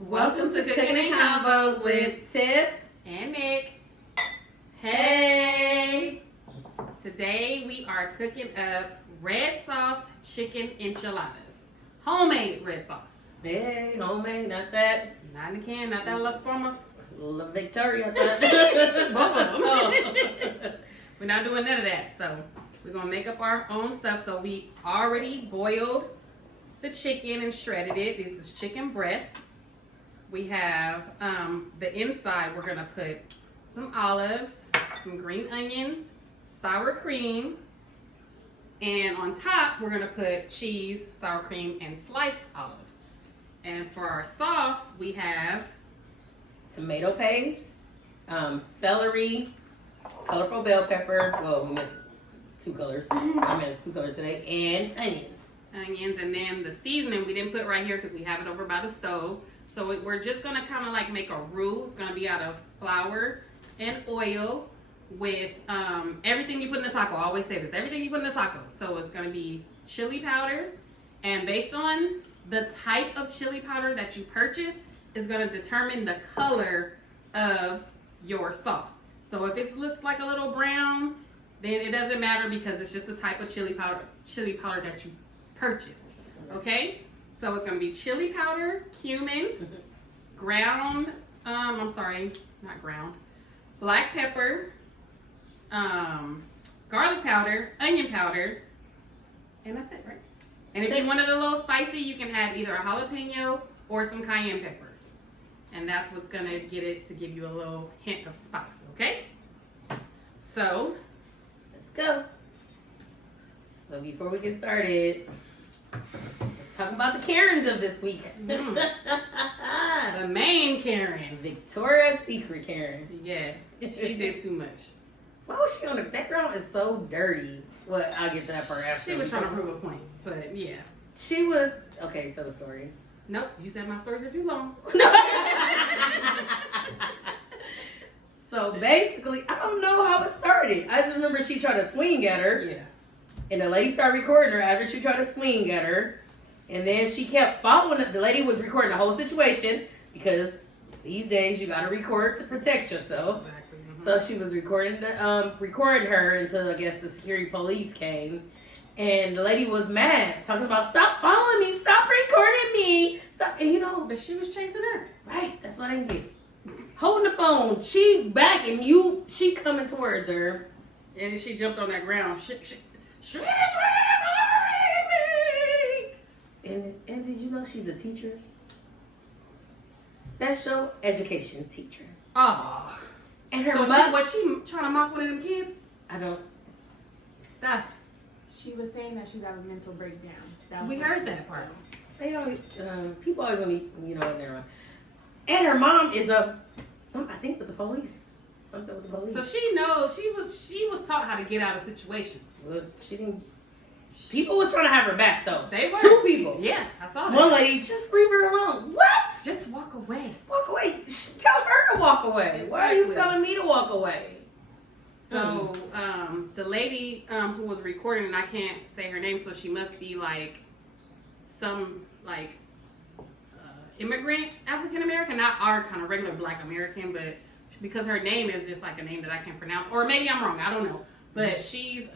Welcome to Cooking and Combos with Tiff and Nick. Hey! Today we are cooking up red sauce chicken enchiladas. Homemade red sauce. Hey, homemade, not that Not in a can, not that Las Formas. La Victoria. Both of them. We're not doing none of that. So we're going to make up our own stuff. So we already boiled the chicken and shredded it. This is chicken breast. We have the inside, we're going to put some olives, some green onions, sour cream, and on top, we're going to put cheese, sour cream, and sliced olives. And for our sauce, we have Tomato paste, celery, colorful bell pepper. Well, we missed two colors. I missed two colors today. And onions. and then the seasoning we didn't put right here because we have it over by the stove. So we're just going to kind of like make a roux. It's going to be out of flour and oil with everything you put in a taco. I always say this, everything you put in a taco. So it's going to be chili powder. And based on the type of chili powder that you purchase is going to determine the color of your sauce. So if it looks like a little brown, then it doesn't matter because it's just the type of chili powder that you purchased. Okay? So it's going to be chili powder, cumin, ground, black pepper, garlic powder, onion powder, and that's it, right? And if you want it a little spicy, you can add either a jalapeno or some cayenne pepper. And that's what's going to get it to give you a little hint of spice, okay? So, let's go. So before we get started, let's talk about the Karens of this week. The main Karen. Victoria's Secret Karen. Yes, she did too much. Why was she on that girl is so dirty. Well, I'll get to that part after. She was trying to prove a point, but yeah. She was, okay, tell the story. Nope, you said my stories are too long. So basically, I don't know how it started. I just remember she tried to swing at her. Yeah. And the lady started recording her after she tried to swing at her. And then she kept following it. The lady was recording the whole situation because these days you got to record to protect yourself. Exactly. Mm-hmm. So she was recording her until I guess the security police came. And the lady was mad, talking about, stop following me, stop recording me, stop. And you know, But she was chasing her. right, that's what I didn't get. Holding the phone, she back and she coming towards her. And then she jumped on that ground. And did you know she's a teacher? Special education teacher. Oh. And her So mother, was she trying to mock one of them kids? I don't. She was saying that she's having a mental breakdown. We heard that part. They always, people always want to, never mind. And her mom is I think with the police. Something with the police. So she knows she was taught how to get out of situations. Well, she didn't. People was trying to have her back though. They were. Two people. Yeah, I saw that. One lady, just leave her alone. What? Just walk away. Walk away. Tell her to walk away. Why are you Exactly. telling me to walk away? So the lady who was recording, and I can't say her name, so she must be like some like immigrant African American, not our kind of regular Black American, but because her name is just like a name that I can't pronounce, or maybe I'm wrong, I don't know. But she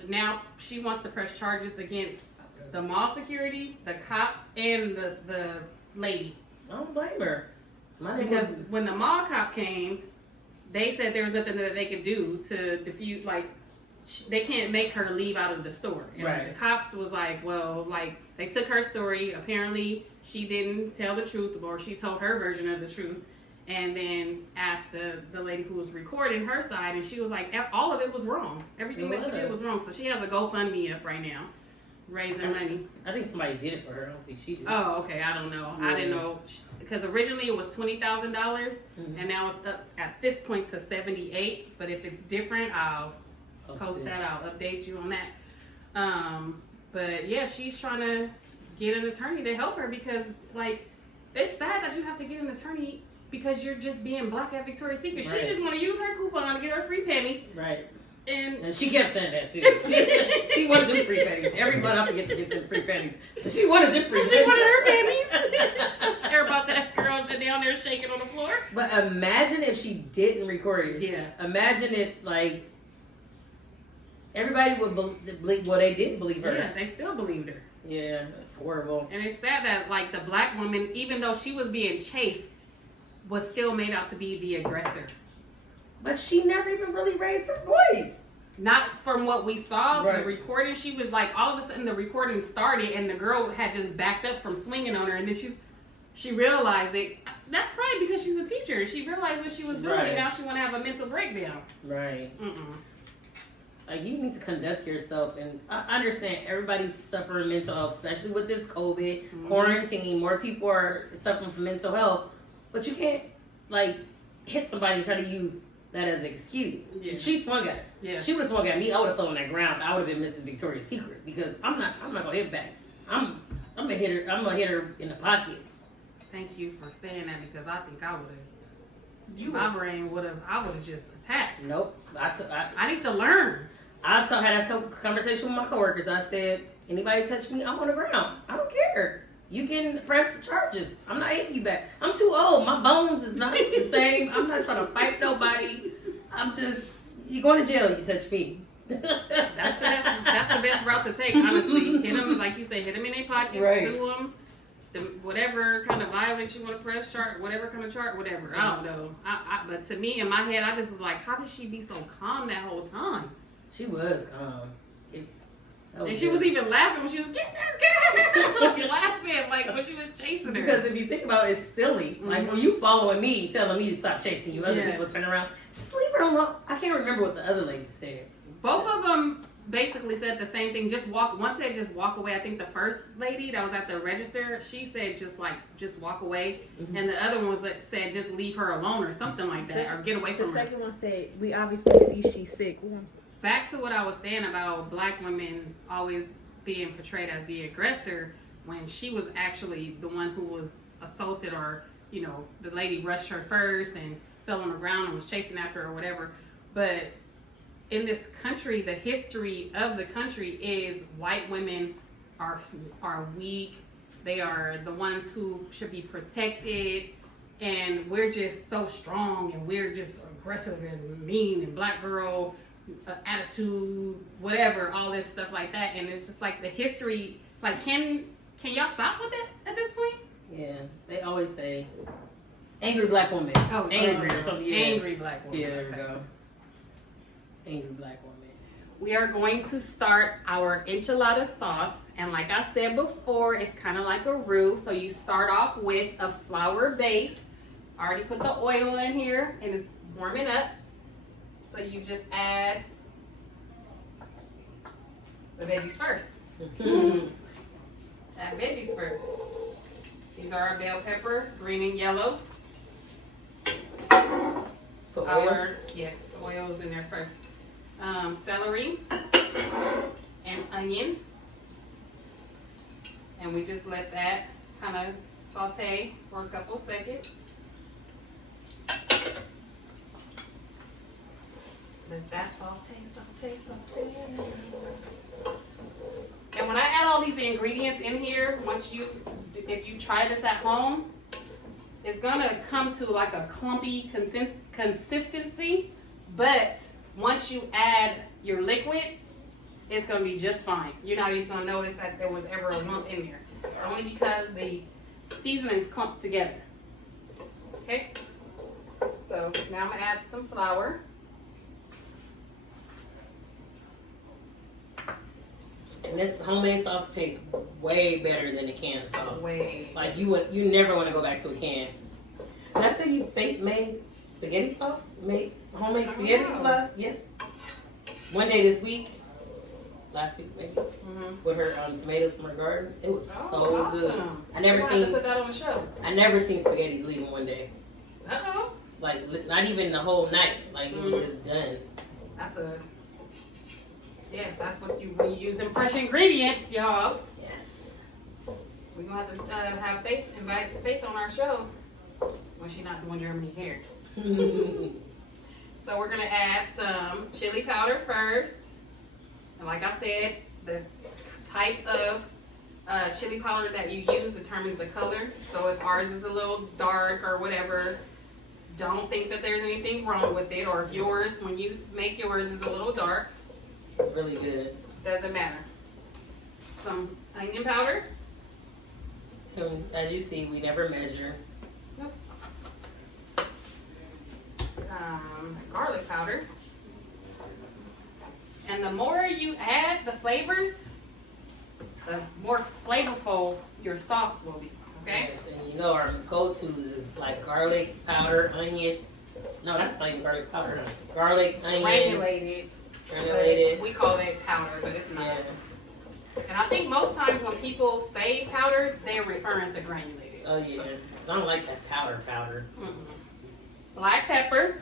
wants to press charges against the mall security, the cops, and the lady. I don't blame her. Because when the mall cop came, they said there was nothing that they could do to defuse, like, they can't make her leave out of the store. And Right. the cops was like, well, like, they took her story. Apparently, she didn't tell the truth, or she told her version of the truth. And then asked the lady who was recording her side, and she was like, all of it was wrong. Everything that she did was wrong. So she has a GoFundMe up right now, raising money. I think somebody did it for her. I don't think she did. Oh, okay. I don't know. Yeah. I didn't know because originally it was $20,000, and now it's up at this point to $78,000. But if it's different, I'll post that. I'll update you on that. But yeah, she's trying to get an attorney to help her because, like, it's sad that you have to get an attorney because you're just being Black at Victoria's Secret. Right. She just want to use her coupon to get her free pennies. Right. And she kept saying that too. She wanted them free pennies. Every month I forget to get them free pennies. So she wanted them free pennies. she wanted her pennies. She don't care about that girl down there shaking on the floor. But imagine if she didn't record it. Yeah. Imagine it like everybody would believe. Well, they did believe her. Yeah, they still believed her. Yeah, that's horrible. And it's sad that like the black woman, even though she was being chased, was still made out to be the aggressor. But she never even really raised her voice. Not from what we saw, Right. the recording. She was like, all of a sudden the recording started and the girl had just backed up from swinging on her, and then she realized it. That's probably because she's a teacher. She realized what she was doing, Right. and now she want to have a mental breakdown. Right. Mm-mm. Like, you need to conduct yourself, and I understand everybody's suffering mental health, especially with this COVID quarantine. More people are suffering from mental health, but you can't like hit somebody and try to use that as an excuse. Yeah. She swung at her. Yeah. She would have swung at me. I would have fell on that ground. I would have been Mrs. Victoria's Secret because I'm not gonna hit back. I'm gonna hit her. I'm gonna hit her in the pockets. Thank you for saying that, because I think I would have. My brain would have. I would have just attacked. Nope. I need to learn. I had a conversation with my coworkers. I said, anybody touch me, I'm on the ground. I don't care. You can press charges. I'm not hitting you back. I'm too old. My bones is not the same. I'm not trying to fight nobody. I'm just, you're going to jail if you touch me. That's the best route to take, honestly. Hit them, like you say, hit them in their pockets, Right. sue them. Whatever kind of violence you want to press, whatever kind of charge, whatever. I don't know. But to me, in my head, I just was like, how did she be so calm that whole time? She was calm. And she was even laughing when she was, get this girl! Like, laughing, like when she was chasing her. Because if you think about it, it's silly. Like when you following me, telling me to stop chasing you, other Yeah. people turn around. Just leave her alone. I can't remember what the other lady said. Both of them basically said the same thing. Just walk. One said just walk away. I think the first lady that was at the register, she said just walk away, and the other one was said just leave her alone or something like that, or get away The from her. second one said, we obviously see she's sick. Back to what I was saying about black women always being portrayed as the aggressor, when she was actually the one who was assaulted, or the lady rushed her first and fell on the ground and was chasing after her or whatever. But in this country, the history of the country is white women are weak. They are the ones who should be protected, and we're just so strong, and we're just aggressive and mean, and black girl attitude, whatever, all this stuff like that. And it's just like the history. Like, can y'all stop with that at this point? Yeah, they always say angry black woman. Oh, angry or something. Yeah. Angry black woman. Yeah, there we Okay. go. Angry black woman. We are going to start our enchilada sauce, and like I said before, it's kind of like a roux. So you start off with a flour base. I already put the oil in here, and it's warming up. So you just add the veggies first. Add veggies first. These are our bell pepper, green and yellow. Put oil. The oil is in there first. Celery and onion. And we just let that kind of saute for a couple seconds. Let that saute. And when I add all these ingredients in here, if you try this at home, it's gonna come to like a clumpy consistency, but once you add your liquid, it's gonna be just fine. You're not even gonna notice that there was ever a lump in there. It's only because the seasonings clump together. Okay? So now I'm gonna add some flour. And this homemade sauce tastes way better than the canned sauce. Way. Like you never want to go back to a can. Did I say you made spaghetti sauce? Made homemade spaghetti sauce? Yes. One day this week, last week maybe, with her tomatoes from her garden. It was so awesome. good. I never We'll have to seen. put that on the show. I never seen spaghettis leave in one day. Uh-oh. Like not even the whole night. Like it was just done. That's what when you use them fresh ingredients, y'all. Yes. We're gonna have to have invite Faith on our show when she's not doing Germany hair. So we're gonna add some chili powder first. And like I said, the type of chili powder that you use determines the color. So if ours is a little dark or whatever, don't think that there's anything wrong with it. Or if yours, when you make yours, is a little dark, It's really good. doesn't matter. Some onion powder. And as you see, we never measure. Garlic powder. And the more you add the flavors, the more flavorful your sauce will be. Okay? Yes, and you know our go-tos is like garlic powder, onion. No, that's not even garlic powder. No. Garlic, onion, Granulated. granulated. We call it powder, but it's not. Yeah. And I think most times when people say powder, they're referring to granulated. Oh yeah. I don't like that powder. Mm-mm. Black pepper.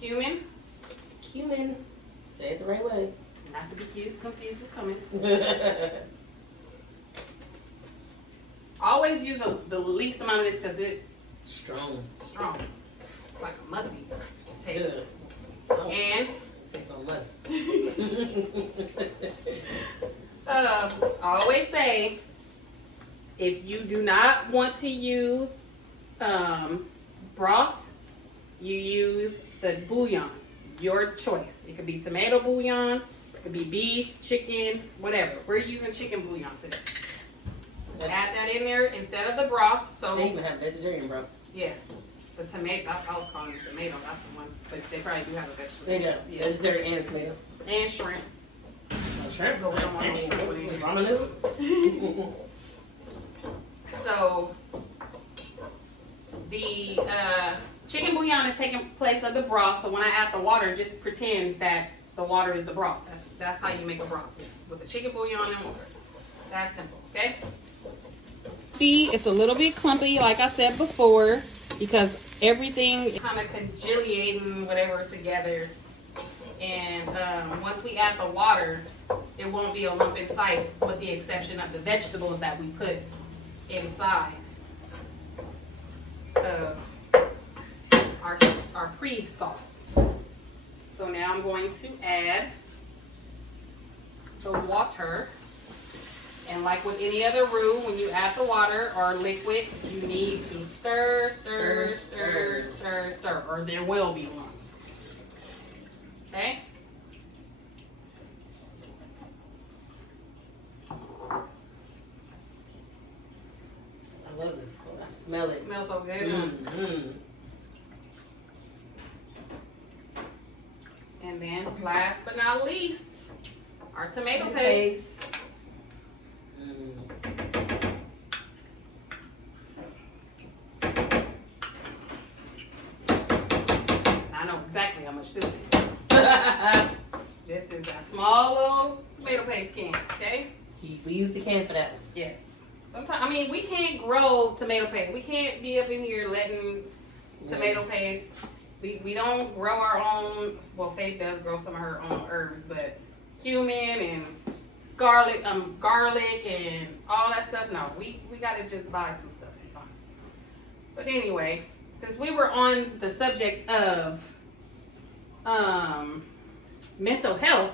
Cumin. Cumin. Say it the right way. Not to be confused with cumin. Always use the least amount of this because it's Strong. strong. Like a musty taste. Good. Oh, And tastes so much. I always say, if you do not want to use broth, you use the bouillon. Your choice. It could be tomato bouillon, it could be beef, chicken, whatever. We're using chicken bouillon today. Just add that in there instead of the broth. So They even have vegetarian, bro. yeah, the tomato. I was calling it tomato. That's the one, but they probably do have a vegetable. They do. Yeah. Vegetarian and tomato. And shrimp. Shrimp. But we don't want no shrimp with it. Ramen noodle. So the chicken bouillon is taking place of the broth. So when I add the water, just pretend that the water is the broth. That's how you make a broth, with the chicken bouillon and water. That's simple, okay? It's a little bit clumpy, like I said before, because everything is kind of congealating whatever together. And once we add the water, it won't be a lump in sight, with the exception of the vegetables that we put inside of our pre-sauce. So now I'm going to add the water. And like with any other roux, when you add the water or liquid, you need to stir, or there will be lumps. Okay? I love it. Oh, I smell it. It smells so good. Mm-hmm. And then last but not least, our tomato paste. I know exactly how much this is. This is a small little tomato paste can, okay? We use the can for that one. Yes. Sometimes, I mean, we can't grow tomato paste. We can't be up in here letting tomato paste. We don't grow our own. Well, Faith does grow some of her own herbs, but cumin and garlic and all that stuff. No, we gotta just buy some stuff sometimes. But anyway, since we were on the subject of mental health,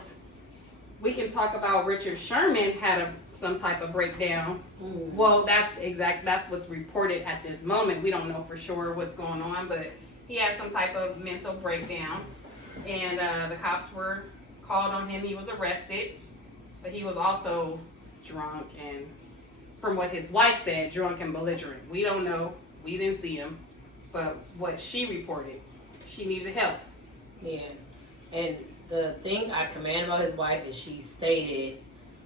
we can talk about Richard Sherman had some type of breakdown. Well, that's what's reported at this moment. We don't know for sure what's going on, but he had some type of mental breakdown, and the cops were called on him. He was arrested, but he was also drunk, and from what his wife said, drunk and belligerent. We don't know. We didn't see him, but what she reported, she needed help. Yeah. And the thing I commend about his wife is she stated,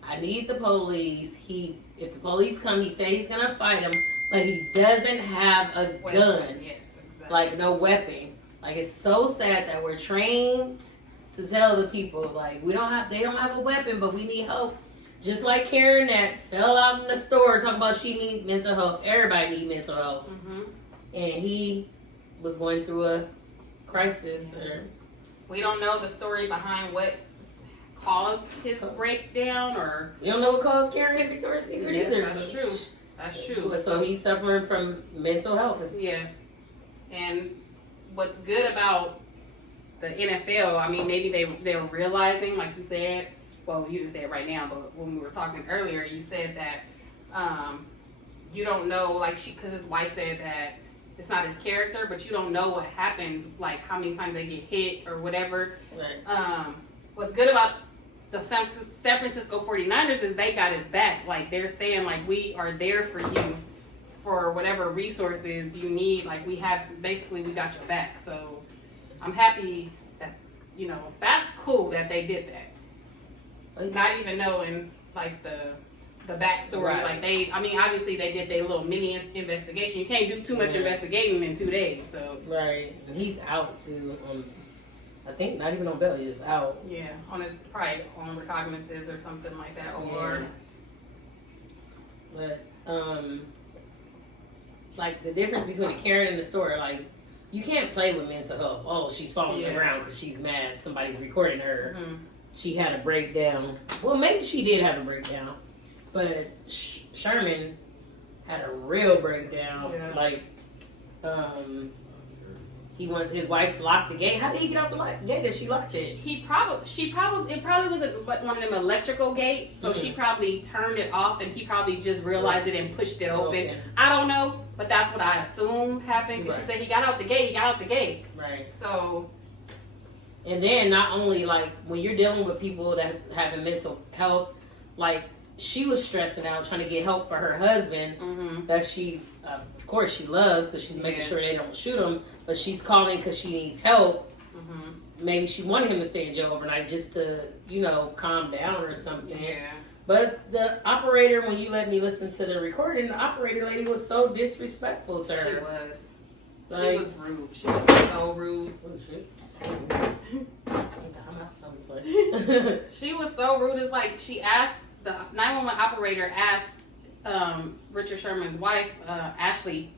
I need the police. If the police come, he said he's gonna fight them, but he doesn't have a gun. Yes, exactly. Like no weapon. Like it's so sad that we're trained to tell the people like they don't have a weapon, but we need help. Just like Karen that fell out in the store talking about she needs mental health. Everybody needs mental health. Mm-hmm. And he was going through a crisis. We don't know the story behind what caused his breakdown, or We don't know what caused Karen and Victoria's Secret either. That's true. That's true. So he's suffering from mental health. Yeah. And what's good about the NFL, I mean, maybe they were realizing, like you said, well, you didn't say it right now, but when we were talking earlier, you said that you don't know, like because his wife said that it's not his character, but you don't know what happens, like how many times they get hit or whatever. Right. What's good about the San Francisco 49ers is they got his back. Like they're saying, like we are there for you for whatever resources you need. Like we got your back. So I'm happy that, that's cool that they did that. Not even knowing like the backstory. Right. Like obviously they did their little mini investigation. You can't do too much investigating in 2 days. So right, and he's out too. I think not even on bail. He's just out. yeah, probably on recognizances or something like that. Or but like the difference between a Karen and the store, like you can't play with mental health. Oh, she's falling around because she's mad. Somebody's recording her. Mm-hmm. She had a breakdown. Well, maybe she did have a breakdown, but Sherman had a real breakdown. Yeah. Like, his wife locked the gate. How did he get out the gate? That she locked it? It probably was one of them electrical gates. So she probably turned it off, and he probably just realized it and pushed it open. Okay. I don't know, but that's what I assume happened. Because she said he got out the gate. Right. So. And then not only like when you're dealing with people that's having mental health, like she was stressing out trying to get help for her husband that she, of course, she loves because she's making sure they don't shoot him. But she's calling because she needs help. Maybe she wanted him to stay in jail overnight just to, calm down or something. Yeah. But the operator, when you let me listen to the recording, the operator lady was so disrespectful to her. She was. Like, she was rude. She was so rude. Oh, shit. She was so rude. It's like she asked, the 911 operator asked Richard Sherman's wife, Ashley,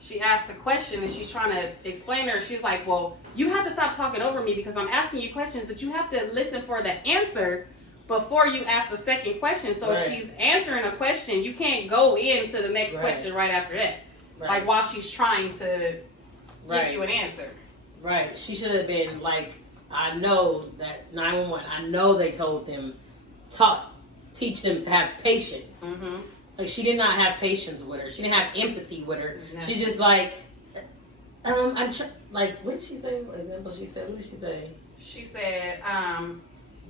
she asked a question and she's trying to explain to her. She's like, well, you have to stop talking over me because I'm asking you questions, but you have to listen for the answer before you ask the second question. So if she's answering a question, you can't go into the next question right after that. Like while she's trying to give you an answer. Right. She should have been like, I know that 911, I know they told them, teach them to have patience. Like she did not have patience with her. She didn't have empathy with her. No. She just like, like, what did she say? What example she said? What did she say? She said,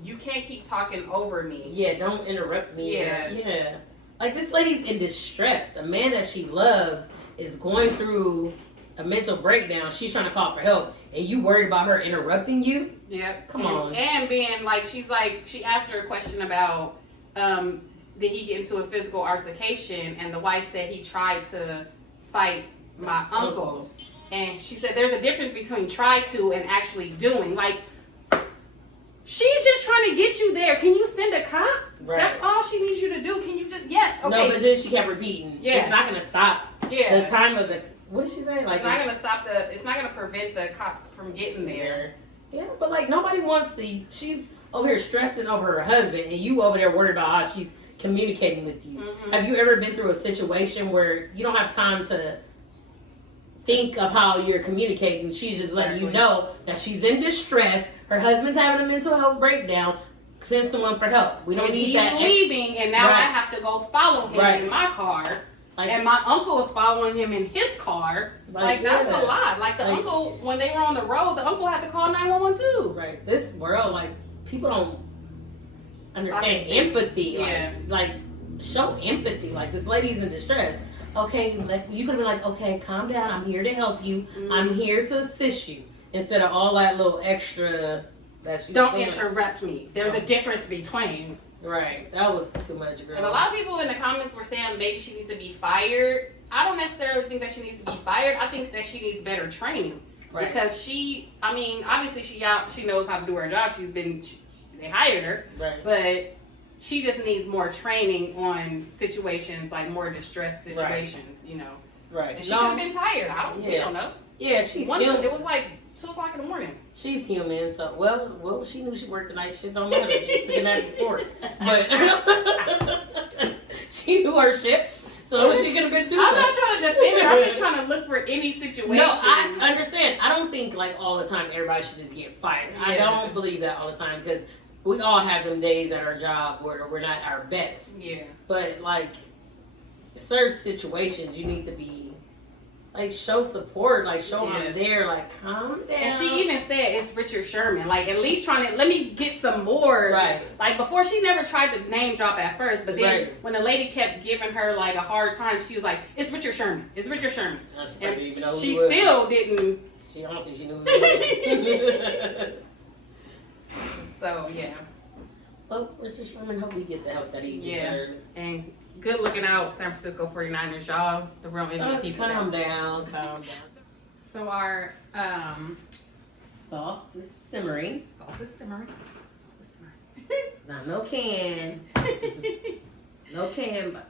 you can't keep talking over me. Yeah, don't interrupt me. Yeah. Like this lady's in distress. A man that she loves is going through a mental breakdown. She's trying to call for help, and you worried about her interrupting you? Yeah. Come on. And being like, she asked her a question about, did he get into a physical altercation? And the wife said he tried to fight my uncle. And she said there's a difference between try to and actually doing. Like, she's just trying to get you there. Can you send a cop? Right. That's all she needs you to do. Can you just, okay. No, but then she kept repeating. Yeah. It's not going to stop. Yeah. The time of the, what did she say? Like, it's not going to stop it's not going to prevent the cops from getting there. Yeah, but like nobody wants to, she's over here stressing over her husband and you over there worried about how she's communicating with you. Have you ever been through a situation where you don't have time to think of how you're communicating? She's just letting you know that she's in distress. Her husband's having a mental health breakdown. Send someone for help. We don't need that. He's leaving, and now I have to go follow him in my car. Like, and my uncle is following him in his car. Like that's a lot. Like the uncle, when they were on the road, the uncle had to call 911 too. Right. This world, like people don't understand empathy. Like show empathy. Like this lady's in distress. Okay, like you could have been like, okay, calm down. I'm here to help you. I'm here to assist you. Instead of all that little extra that she don't interrupt me. There's a difference between. Right. That was too much, girl. And a lot of people in the comments were saying maybe she needs to be fired. I don't necessarily think that she needs to be fired. I think that she needs better training. Right. Because obviously she knows how to do her job. They hired her. Right. But she just needs more training on situations, like more distressed situations, Right. And she could have been tired. We don't know. Yeah, she's human. It was like 2:00 in the morning. She's human, so well, she knew she worked the night shift. Don't matter. She took a nap before, but she knew her shift. So she could have been too. I'm not trying to defend her. I'm just trying to look for any situation. No, I understand. I don't think like all the time everybody should just get fired. Yeah. I don't believe that all the time because we all have them days at our job where we're not our best. Yeah. But like certain situations, you need to be like show support, like show I'm there, like calm down. And she even said it's Richard Sherman. Like at least trying to let me get some more. Right. Like before, she never tried to name drop at first, but then Right. when the lady kept giving her like a hard time, she was like, "It's Richard Sherman. It's Richard Sherman." No, she And probably didn't even know who she he was. still didn't. I don't think she knew who he was. So yeah. Well, Mr. Sherman, hope we get the help that he deserves. And good looking out, San Francisco 49ers, y'all. The real MVP. Calm down, calm down. So our Sauce is simmering. sauce is simmering. Not no can. No can, but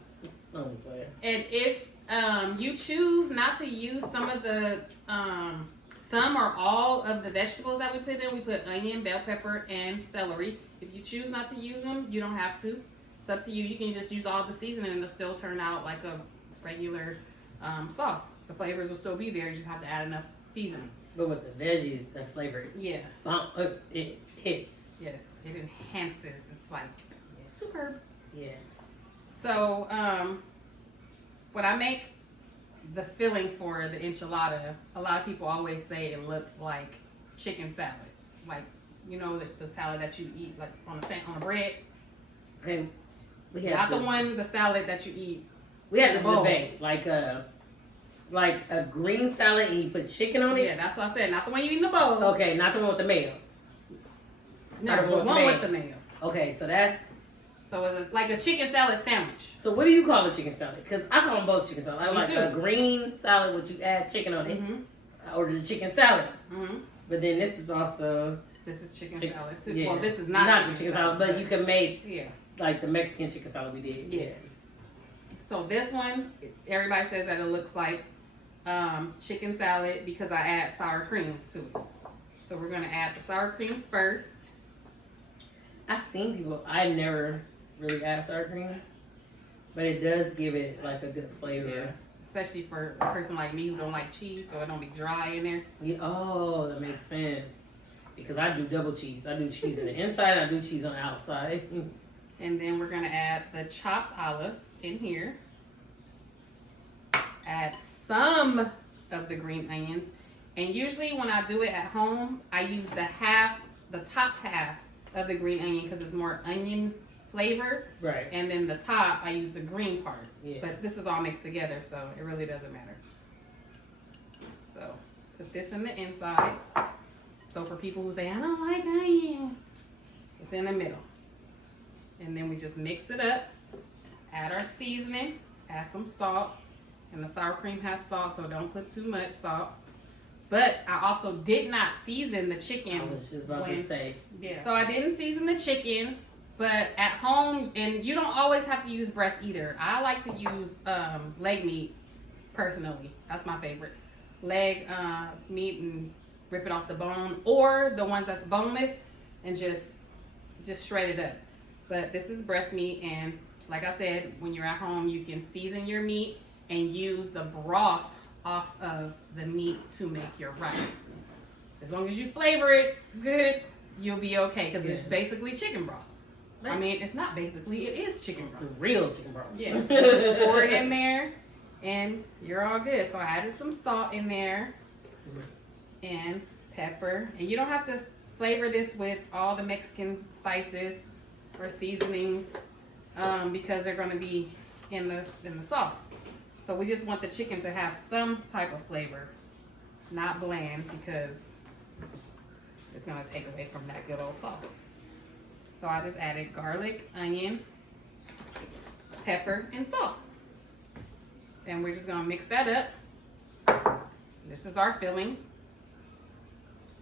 I'm sorry. And if you choose not to use some of the some or all of the vegetables that we put in, we put onion, bell pepper, and celery. If you choose not to use them, you don't have to. It's up to you. You can just use all the seasoning and it'll still turn out like a regular sauce. The flavors will still be there. You just have to add enough seasoning. But with the veggies, the flavor, Yeah. it hits. Yes. It enhances. It's like superb. Yeah. So when I make the filling for the enchilada, a lot of people always say it looks like chicken salad. Like, you know, the salad that you eat like on a bread. Okay. We Not the salad that you eat. We had in this a bowl. debate, like a green salad and you put chicken on it. Yeah, that's what I said. Not the one you eat in the bowl. Okay, not the one with the mayo. No, Not the one with the mayonnaise. mayo. Okay, so that's. So it's like a chicken salad sandwich. So what do you call a chicken salad? Because I call them both chicken salad. I Me like too. a green salad with you add chicken on it, Mm-hmm. I ordered the chicken salad. Mm-hmm. But then this is also This is chicken Chick- salad too. yeah. Well, this is not the chicken salad, but you can make Yeah. like the Mexican chicken salad we did. Yeah. So this one, everybody says that it looks like chicken salad because I add sour cream to it. So we're gonna add the sour cream first. I've seen people. I never really add sour cream, but it does give it like a good flavor. Especially for a person like me who don't like cheese, so it don't be dry in there. Yeah, oh, that makes sense. Because I do double cheese. I do cheese on the inside. I do cheese on the outside. And then we're gonna add the chopped olives in here. Add some of the green onions. And usually when I do it at home, I use the top half of the green onion because it's more onion flavor. Right. And then the top, I use the green part. Yeah. But this is all mixed together, so it really doesn't matter. So put this in the inside. So for people who say, I don't like onion, it's in the middle. And then we just mix it up, add our seasoning, add some salt. And the sour cream has salt, so don't put too much salt. But I also did not season the chicken. I was just about to say. Yeah. So I didn't season the chicken, but at home, and you don't always have to use breast either. I like to use leg meat, personally. That's my favorite. Leg meat and rip it off the bone, or the ones that's boneless and just shred it up. But this is breast meat, and like I said, when you're at home, you can season your meat and use the broth off of the meat to make your rice. As long as you flavor it good, you'll be okay because it's basically chicken broth. I mean, it's not basically, it is chicken It's broth. the real chicken broth. Yeah, just pour it in there and you're all good. So I added some salt in there and pepper. And you don't have to flavor this with all the Mexican spices or seasonings because they're going to be in the sauce. So we just want the chicken to have some type of flavor, not bland, because it's going to take away from that good old sauce. So I just added garlic, onion, pepper, and salt. Then we're just going to mix that up. This is our filling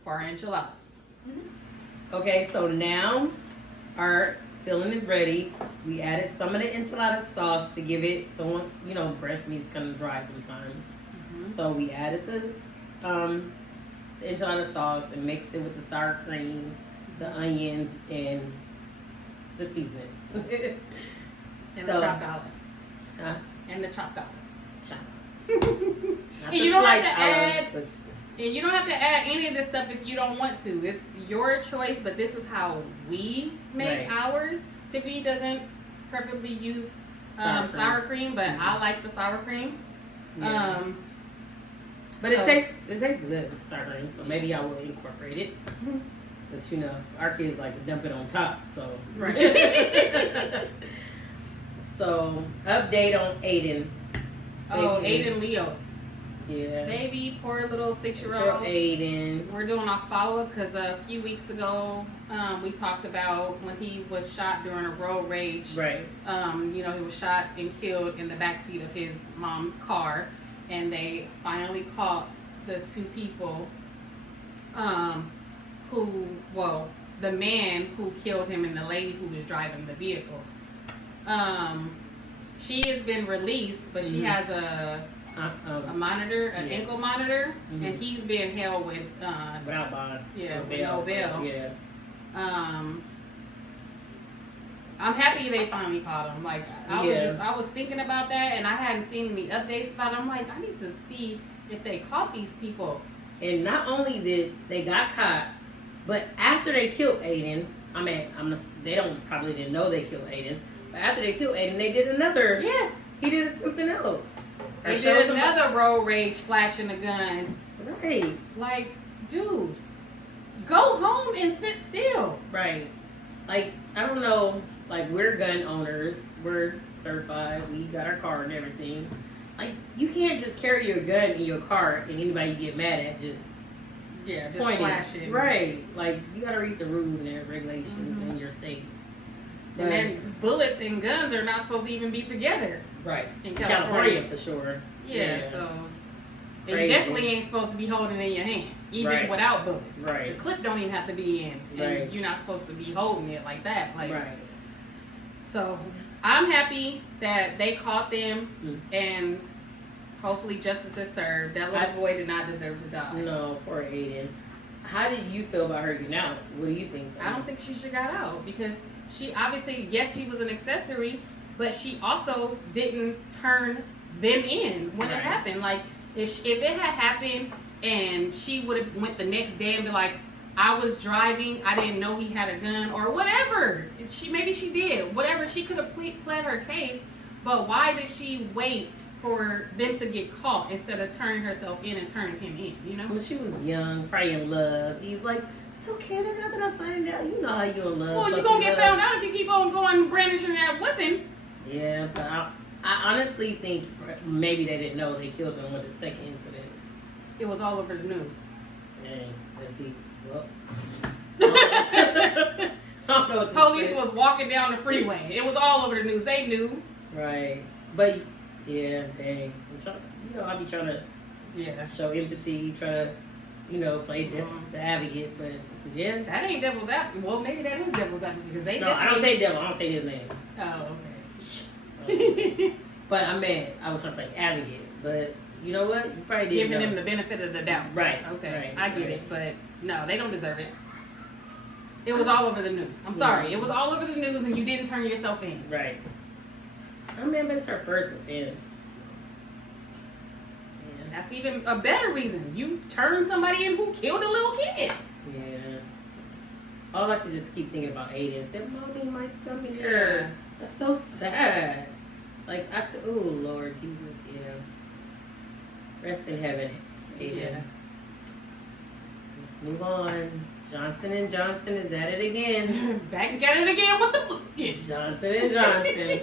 for our enchiladas. Okay, so now our filling is ready. We added some of the enchilada sauce to give it, so you know, breast meat's kind of dry sometimes. So we added the enchilada sauce and mixed it with the sour cream, the onions, and the seasonings. And the chopped olives. And the chopped olives. Not And the you don't have sliced to add. olives, but And you don't have to add any of this stuff if you don't want to. It's your choice, but this is how we make Right. ours. Tiffany doesn't preferably use sour cream, but I like the sour cream. Yeah. But it tastes good, sour cream, so maybe I will incorporate it. But you know, our kids like to dump it on top, so. Right. So, update on Aiden. Oh, Baby. Aiden Leos. Yeah. Baby, poor little So 6-year-old. Aiden. We're doing a follow-up because a few weeks ago, we talked about when he was shot during a road rage. Right. You know, he was shot and killed in the backseat of his mom's car, and they finally caught the two people the man who killed him and the lady who was driving the vehicle. She has been released, but she has a monitor, an ankle monitor, and he's being held with without bond. yeah, with no bail. Yeah. I'm happy they finally caught him. Like I was thinking about that, and I hadn't seen any updates about it. I'm like, I need to see if they caught these people. And not only did they got caught, but after they killed Aiden, they probably didn't know they killed Aiden. But after they killed Aiden, they did another. Yes, He did something else. Or they showed did another road rage, flashing the gun. Right. Like, dude, go home and sit still. Right. Like, I don't know. Like, we're gun owners. We're certified. We got our car and everything. Like, you can't just carry your gun in your car and anybody you get mad at just pointing. Flash it. Right. Like, you got to read the rules and regulations in your state. And then bullets and guns are not supposed to even be together. Right. In California. For sure. Yeah, so and you Crazy. definitely ain't supposed to be holding it in your hand, even Right. without bullets. Right. The clip don't even have to be in, and Right. you're not supposed to be holding it like that. Like, Right. so I'm happy that they caught them, and hopefully justice is served. That little boy did not deserve to die. No, poor Aiden. How did you feel about her getting out? What do you think? I don't think she should got out because she obviously, yes, she was an accessory, but she also didn't turn them in when it happened. Like, if it had happened and she would have went the next day and be like, I was driving, I didn't know he had a gun, or whatever. Maybe she did. Whatever, she could have pled her case, but why did she wait for them to get caught instead of turning herself in and turning him in, you know? When she was young, probably in love, he's like, it's okay, they're not gonna find out. You know how you in love. Well, you're gonna get found out if you keep on going brandishing that weapon. Yeah, but I honestly think maybe they didn't know they killed him with the second incident. It was all over the news. Dang, that's deep. Well, I don't know what to Police say. was walking down the freeway. It was all over the news. They knew. Right. But, yeah, dang. I be trying to show empathy, try to, play the advocate, but, yeah. That ain't devil's advocate. Well, maybe that is devil's advocate because they. No, I don't say devil. I don't say his name. Oh, okay. But I was trying to play advocate. But you know what? You probably didn't Giving know. them the benefit of the doubt. Right. Okay. Right. I get it, but no, they don't deserve it. It was all over the news. I'm sorry. It was all over the news, and you didn't turn yourself in. Right. I mean, it's her first offense. And that's even a better reason. You turned somebody in who killed a little kid. Yeah. All I could just keep thinking about Aiden is that mommy, my stomach Yeah. hurt. That's so sad. Like, oh Lord Jesus, yeah. Rest in heaven, Aiden. Yes. Let's move on. Johnson & Johnson is at it again. Back and get it again with the Johnson & Johnson.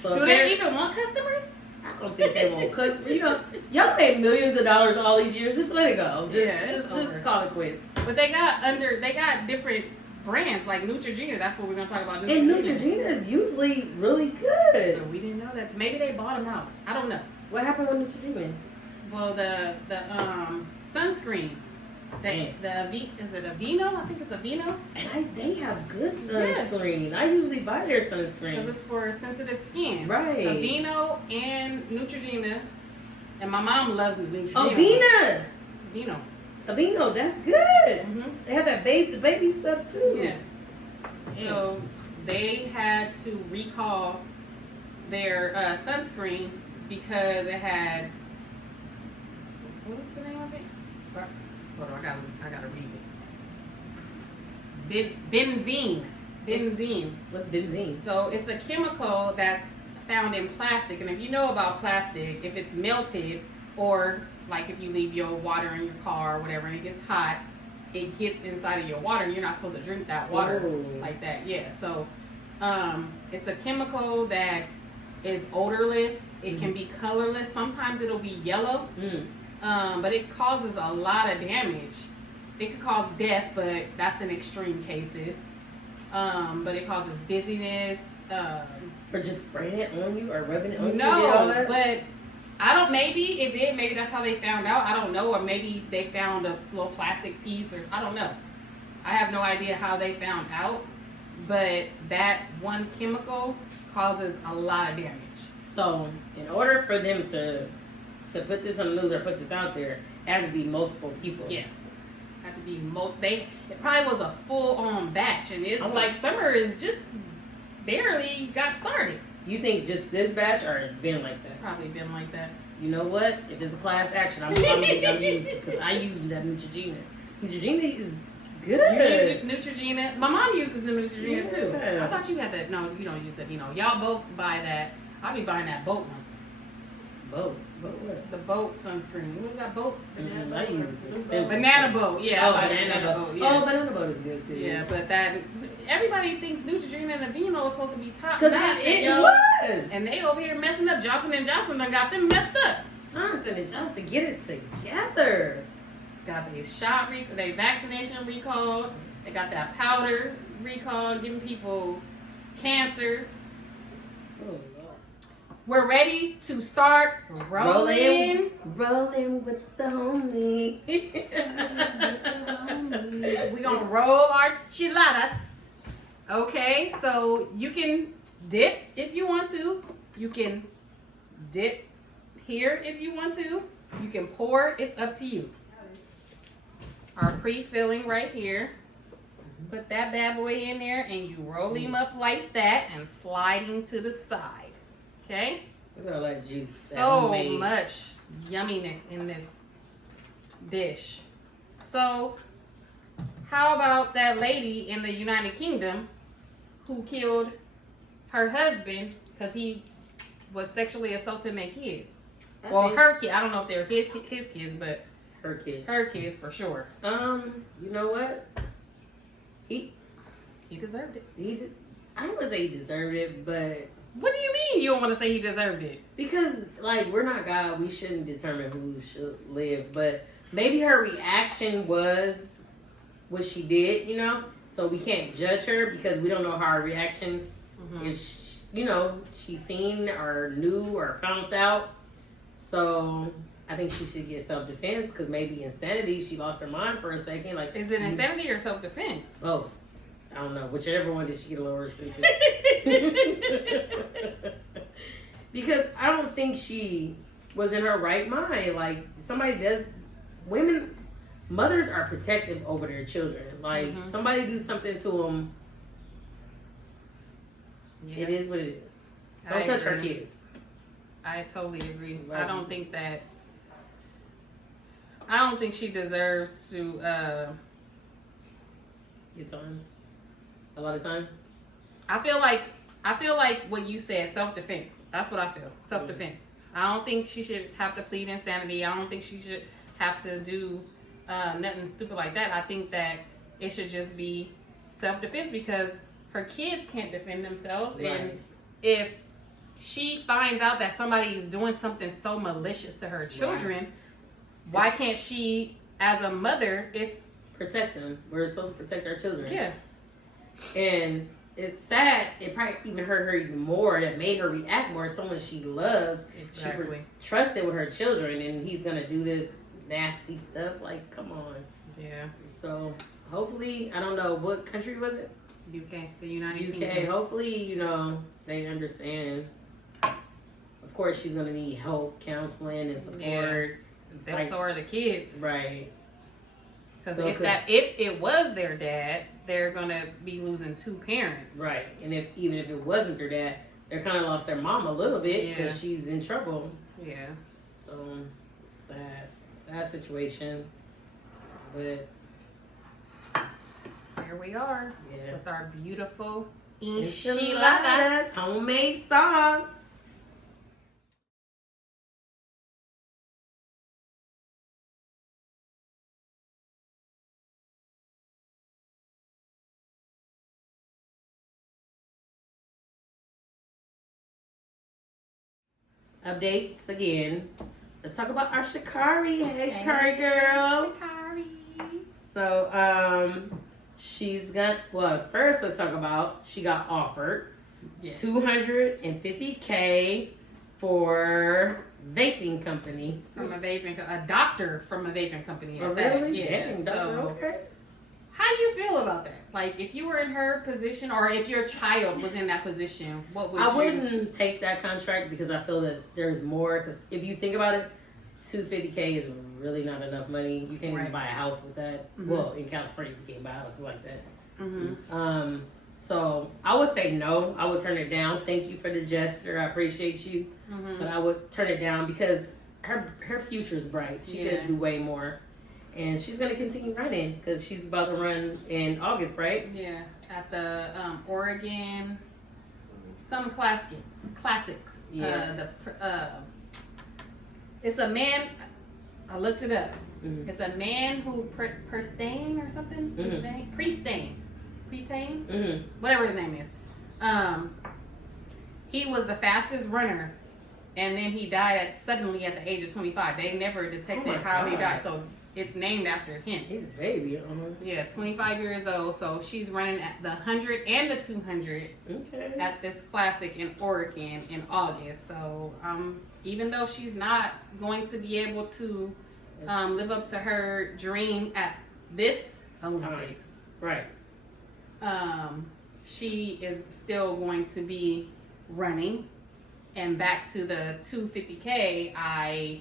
So do they even want customers? I don't think they won't. Cause y'all made millions of dollars all these years. Just let it go. Just call it quits. But they got different brands like Neutrogena. That's what we're gonna talk about. And Neutrogena is usually really good. So we didn't know that. Maybe they bought them out. I don't know. What happened with Neutrogena? Well, the sunscreen. Is it Aveeno? I think it's Aveeno. And they have good sunscreen. Yes. I usually buy their sunscreen. Because it's for sensitive skin. Right. Aveeno and Neutrogena. And my mom loves Neutrogena. Aveeno, that's good. Mm-hmm. They have that baby stuff too. Yeah. So they had to recall their sunscreen because it had, what was the name of it? Hold on, I gotta read it. Benzene. Benzene. What's benzene? So it's a chemical that's found in plastic, and if you know about plastic, if it's melted, or like if you leave your water in your car or whatever and it gets hot, it gets inside of your water and you're not supposed to drink that water like that. Yeah, so it's a chemical that is odorless. It can be colorless. Sometimes it'll be yellow, but it causes a lot of damage. It could cause death, but that's in extreme cases. But it causes dizziness. For just spraying it on you or rubbing it on you? No, but I don't, maybe it did. Maybe that's how they found out. I don't know. Or maybe they found a little plastic piece, or I don't know. I have no idea how they found out. But that one chemical causes a lot of damage. So, in order for them to put this on the news or put this out there, it had to be multiple people. Yeah. Had to be it probably was a full-on batch. And it's like summer is just barely got started. You think just this batch, or it's been like that? Probably been like that. You know what? If it's a class action, I'm using it because I use that Neutrogena. Neutrogena is good. Neutrogena. My mom uses the Neutrogena too. Yeah. I thought you had that. No, you don't use that. You know, y'all both buy that. I'll be buying that boat one. Boat? Boat what? The boat sunscreen. What was that boat? Mm-hmm. I use it. Expensive. Banana boat. Yeah. Oh, banana boat. Yeah. Oh, banana boat is good too. Yeah, but that everybody thinks Neutrogena and Aveeno is supposed to be top Because notch. it was. And they over here messing up. Johnson & Johnson done got them messed up. Johnson & Johnson, get it together. Got their shot recall, their vaccination recall. They got that powder recall, giving people cancer. Oh, Lord. We're ready to start rolling. Rolling with the homie. We're going to roll our enchiladas. Okay, so you can dip if you want to. You can dip here if you want to. You can pour. It's up to you. Our pre-filling right here. Put that bad boy in there and you roll him up like that and slide him to the side. Okay? Look at all that juice. So much yumminess in this dish. So, how about that lady in the United Kingdom who killed her husband because he was sexually assaulting their kids? Well, her kid. I don't know if they were his kids, but her kid. Her kids for sure. You know what? He deserved it. I don't want to say he deserved it, but what do you mean you don't want to say he deserved it? Because like we're not God, we shouldn't determine who should live. But maybe her reaction was what she did, you know. So we can't judge her because we don't know how her reaction, if she, she's seen or knew or found out. So I think she should get self-defense because maybe insanity. She lost her mind for a second. Like, is it insanity or self-defense? Both. I don't know. Whichever one did she get a lower sentence? Because I don't think she was in her right mind. Like mothers are protective over their children. Like somebody do something to them. Yeah. It is what it is. Don't touch our kids. I totally agree. Right. I don't think she deserves to get time. A lot of time. I feel like what you said, self-defense. That's what I feel. Self-defense. I don't think she should have to plead insanity. I don't think she should have to do nothing stupid like that. I think that it should just be self-defense because her kids can't defend themselves. Right. And if she finds out that somebody is doing something so malicious to her children, why can't she, as a mother, protect them? We're supposed to protect our children. Yeah. And it's sad. It probably even hurt her even more. That made her react more. Someone she loves, exactly. She trusted with her children, and he's gonna do this nasty stuff. Like, come on. Yeah. So hopefully, I don't know what country was it. UK, the United Kingdom. Hopefully, they understand. Of course, she's gonna need help, counseling, and support. Yeah. So are the kids, right? Because if it was their dad, they're gonna be losing two parents, right? And even if it wasn't their dad, They're kind of lost their mom a little bit Yeah. because she's in trouble. Yeah. So sad situation. But Here we are yeah, with our beautiful enchiladas. enchiladas, homemade sauce. Updates again. Let's talk about our Shikari. Hey, Shikari girl. Shikari. So, she's got, well, first let's talk about, she got offered Yes. $250K for vaping company. From a doctor from a vaping company. Oh, At that. really? Yeah. Dang, doctor, So, okay. how do you feel about that? Like, if you were in her position, or if your child was in that position, what would I you? wouldn't take that contract because I feel that there's more. Because if you think about it, $250K is really not enough money. You can't even Right. buy a house with that. Mhm. Well, in California, you can't buy a house like that. Mm-hmm. So I would say no. I would turn it down. Thank you for the gesture. I appreciate you, Mm-hmm. but I would turn it down because her future is bright. She Yeah. could do way more, and she's gonna continue running because she's about to run in August, right? Yeah, at the Oregon, some classic. Yeah. It's a man. I looked it up. Mhm. It's a man who Prestain or something. Mhm. Prestain, Mhm. whatever his name is. He was the fastest runner, and then he died suddenly at the age of 25. They never detected Oh my how he God. died, so it's named after him. He's a baby. Yeah, 25 years old. So she's running at the 100 and the 200 Okay. at this classic in Oregon in August. So even though she's not going to be able to live up to her dream at this Olympics, Right. she is still going to be running. And back to the 250K, I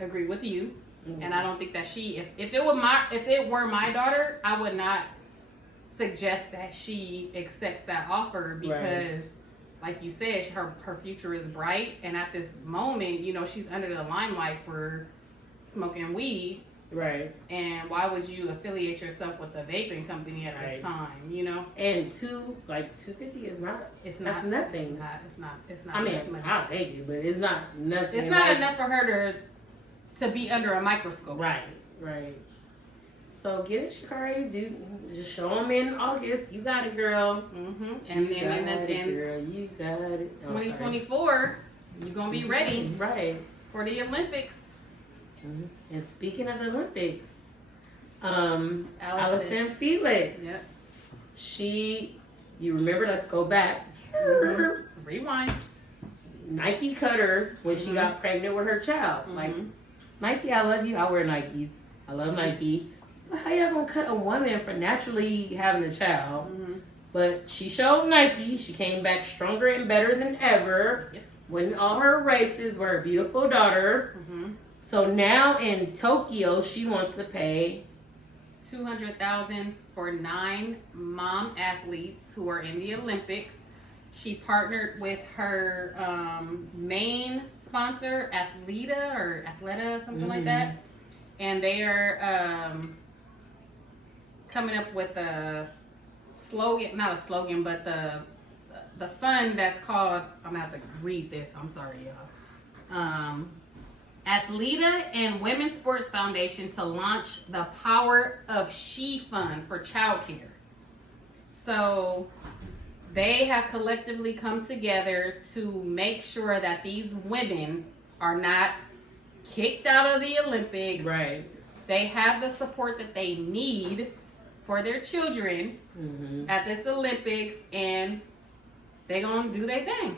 agree with you. Mhm. And I don't think that if it were my daughter, I would not suggest that she accepts that offer because, like you said, her future is bright, and at this moment, she's under the limelight for smoking weed. Right. And why would you affiliate yourself with a vaping company at this time? And 250 is not. It's That's not nothing. It's not. I mean, enough money. I'll take it, but it's not nothing. It's not enough for her to be under a microscope. Right. So get it, Shikari. Just show them in August. You got it, girl. Mm-hmm. And You then got it, in girl. You got it. 2024, you're gonna be ready Right. for the Olympics. Mhm. And speaking of the Olympics, Allison. Allison Felix. Yep. You remember? Let's go back. Mhm. Rewind. Nike cut her when she got pregnant with her child. Like, Nike, I love you. I wear Nikes. I love Nike. But how y'all gonna cut a woman for naturally having a child? Mhm. But she showed Nike. She came back stronger and better than ever. Winning all her races with her beautiful daughter. Mhm. So now in Tokyo, she wants to pay $200,000 for 9 mom athletes who are in the Olympics. She partnered with her main sponsor, Athleta, something like that. And they are coming up with a slogan, not a slogan, but the fund that's called, I'm gonna have to read this, I'm sorry, y'all. Athleta and Women's Sports Foundation to launch the Power of She Fund for childcare. So they have collectively come together to make sure that these women are not kicked out of the Olympics. right. They have the support that they need for their children at this Olympics, and they're gonna do their thing.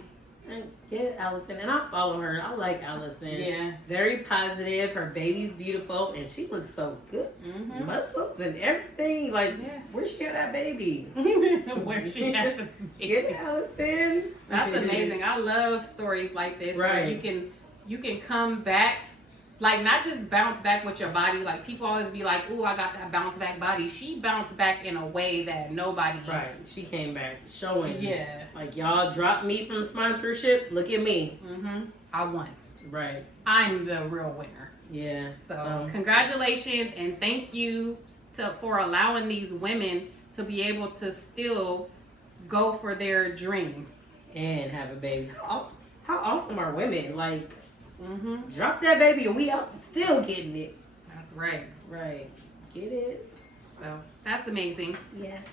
And get Allison, and I follow her. I like Allison. Yeah. Very positive. Her baby's beautiful, and she looks so good. Mm-hmm. Muscles and everything. Like, Yeah. where'd she get that baby? Where she at the Get Allison. That's amazing. I love stories like this where Right. you can come back Like, not just bounce back with your body. Like, people always be like, ooh, I got that bounce back body. She bounced back in a way that nobody. Right. She came back showing. Yeah. Like, y'all dropped me from sponsorship. Look at me. I won. Right. I'm the real winner. Yeah. So congratulations and thank you for allowing these women to be able to still go for their dreams and have a baby. How awesome are women? Like, drop that baby and we out still getting it. That's right. Right. Get it? So that's amazing. Yes.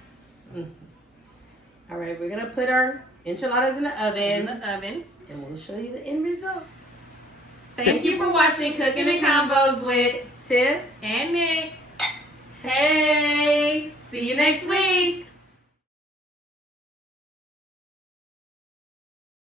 All right, we're gonna put our enchiladas in the oven. And we'll show you the end result. Thank you for watching Cooking and Combos with Tiff and Nick. Hey, see you next week.